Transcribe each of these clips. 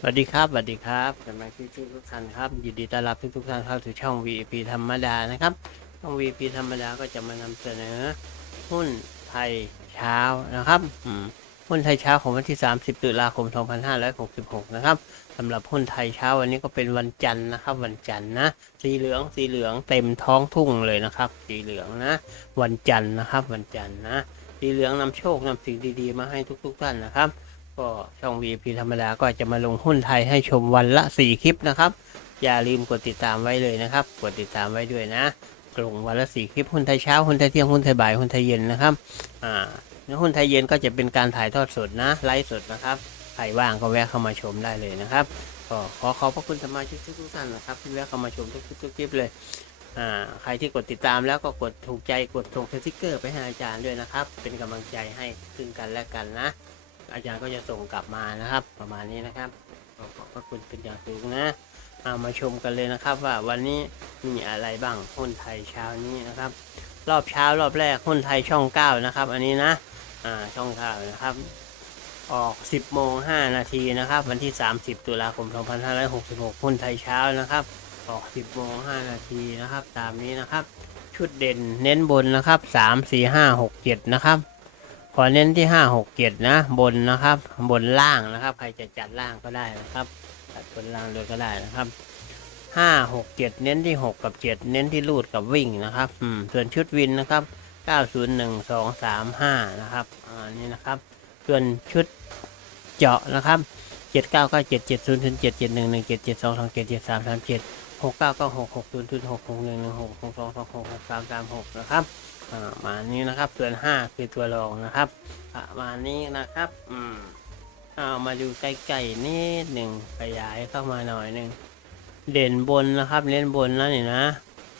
สวัสดีครับสวัสดีครับสมาชิกทุกท่านครับยินดีต้อนรับทุกๆท่านเข้าสู่ช่อง VP ธรรมดานะครับ ช่อง VP ธรรมดาก็จะมานำเสนอ หุ้นไทยเช้านะครับหุ้นไทยเช้าของวันที่ 30 ตุลาคม 2566 นะครับสำหรับหุ้นไทยเช้าวันนี้ก็เป็นวันจันทร์นะครับ วันจันทร์นะสีเหลืองสีเหลืองเต็มท้องทุ่งเลยนะครับ สีเหลืองนะ วันจันทร์นะครับ วันจันทร์นะ สีเหลืองนำโชคนำสิ่งดีๆ มาให้ทุก ๆ ท่านนะครับ ก็ช่อง VP ธรรมดาก็จะมาลงหุ้นไทยให้ชมวันละ 4 คลิปนะครับ อย่าลืมกดติดตามไว้เลยนะครับ กดติดตามไว้ด้วยนะกลงวันละ4คลิปหุ้นไทยเช้าหุ้นไทยเที่ยงหุ้นไทยบ่ายหุ้นไทยเย็นนะครับอ่าแล้วหุ้นไทยเย็นก็จะเป็นการถ่ายทอดสดนะไลฟ์สดนะครับใครว่างก็แวะเข้ามาชมได้เลยนะครับก็ขอขอบพระคุณสมาชิกทุกท่านนะครับที่แวะเข้ามาชมทุกๆทุกคลิปเลยอ่าใครที่กดติดตามแล้วก็กดถูกใจกดส่งสติ๊กเกอร์ไปให้อาจารย์ด้วยนะครับ เป็นกำลังใจให้ซึ่งกันและกันนะ อาจารย์ก็จะส่งกลับมานะครับ ประมาณนี้นะครับขอบพระคุณเป็นอย่างสูงนะเอามาชมกันเลยนะครับว่าวันนี้มีอะไรบ้างหุ้นไทยเช้านี้นะครับ รอบเช้ารอบแรกหุ้นไทยช่องเก้านะครับ อันนี้นะอ่าช่องเก้านะครับ ออก 10โมง5นาทีนะครับ วันที่ 30 ตุลาคม 2566หุ้นไทยเช้านะครับ ออก 10โมง5นาทีนะครับ ตามนี้นะครับ ชุดเด่นเน้นบนนะครับ 3 4 5 6 7 นะครับ ขอเน้นที่ห้าหกเจ็ดนะ บนนะครับ บนล่างนะครับ ใครจะจัดล่างก็ได้นะครับจัดบนล่างเลยก็ได้นะครับห้าหกเจ็ดเน้นที่หกกับเจ็ดเน้นที่ลูดกับวิ่งนะครับอืมส่วนชุดวินนะครับเก้าศูนย์หนึ่งสองสามห้านะครับอันนี้นะครับ ส่วนชุดเจาะนะครับเจ็ดเก้าเก้าเจ็ดเจ็ดศูนย์ศูนย์เจ็ดเจ็ดหนึ่งหนึ่งเจ็ดเจ็ดสองสองเจ็ดเจ็ดสามสามเจ็ด หกเก้าเก้าหกหกศูนย์ศูนย์หกหกหนึ่งหนึ่งหกหกสองสองหกหกสามสามหกนะครับอ่ามานี้นะครับส่วนห้าคือตัวรองนะครับประมาณนี้นะครับอืมเอามาดูใกล้ๆนิดหนึ่งขยายเข้ามาหน่อยหนึ่งเด่นบนนะครับเล่นบนนะนี่นะ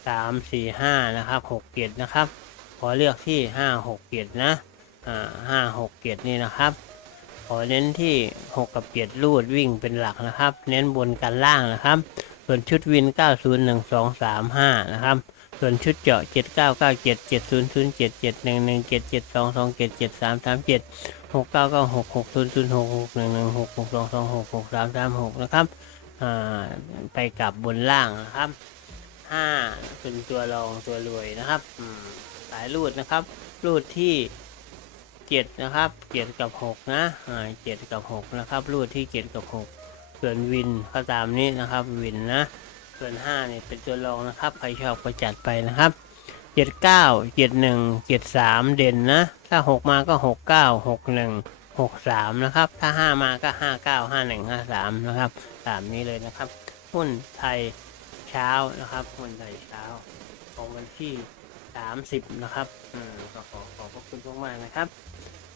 สามสี่ห้านะครับหกเกียรนะครับ ขอเลือกที่ห้าหกเกียรนะอ่าห้าหกเกียรนี่นะครับ ขอเน้นที่หกกับเกียรลูดวิ่งเป็นหลักนะครับ เน้นบนกันล่างนะครับ ส่วนชุดวิน 901235 นะครับ ส่วนชุดเจาะ 7997 7007 7117 7227 7337 6996 6006 6116 6226 6336 นะครับอ่าไปกลับบนล่างนะครับ 5 เป็นตัวรองตัวรวยนะครับสายรูดนะครับ รูดที่7นะครับ7กับ 6 นะอ่า7กับ 6 นะครับ รูดที่7กับ 6 ส่วนวินก็ตามนี้นะครับวินนะ ส่วนห้าเนี่ยเป็นตัวรองนะครับ ใครชอบก็จัดไปนะครับเจ็ดเก้าเจ็ดหนึ่งเจ็ดสามเด่นนะ ถ้าหกมาก็หกเก้าหกหนึ่งหกสามนะครับ ถ้าห้ามาก็ห้าเก้าห้าหนึ่งห้าสามนะครับตามนี้เลยนะครับ หุ้นไทยเช้านะครับ หุ้นไทยเช้า ของวันที่สามสิบนะครับอืมก็ขอขอบพระคุณมากๆนะครับ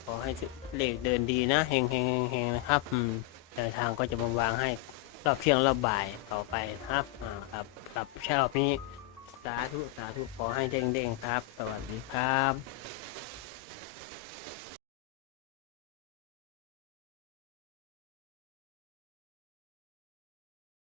ขอให้เลขเดินดีนะเฮงเฮงเฮงเฮงนะครับอืม แนวทางก็จะมาวางให้รอบเที่ยงรอบบ่ายต่อไปครับอ่าครับกับชอบนี้สาธุสาธุขอให้เด้งๆครับ สวัสดีครับ